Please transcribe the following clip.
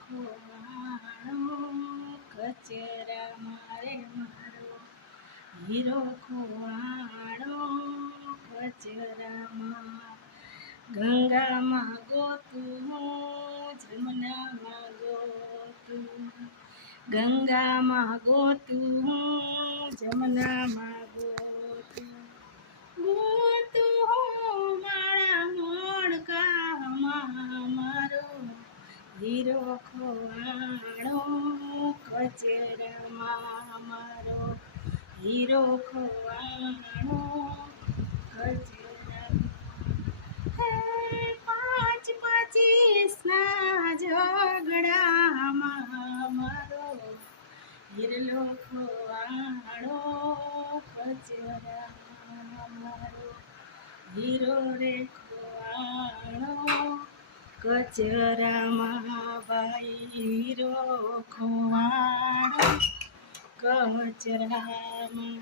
ખોવાણો કચરામાં રે મારો હીરો ખોવાણો કચરામાં. ગંગામાં ગોતું જમનામાં ગોતું, ગંગામાં ગોતું જમનામાં ગોતું, ગોતું મારા મણકામાં મારો હીરો ખોવાણો કચરામાં મારો હીરો ખોવાણો કચરામાં. હે પાંચ પચીસના ઝઘડામાં મારો હિરલો ખોવાણો કચરામાં મારો હીરો રે ખોવાણો કચરામાં ભાઈ હીરો ખોવાણો કચરામાં.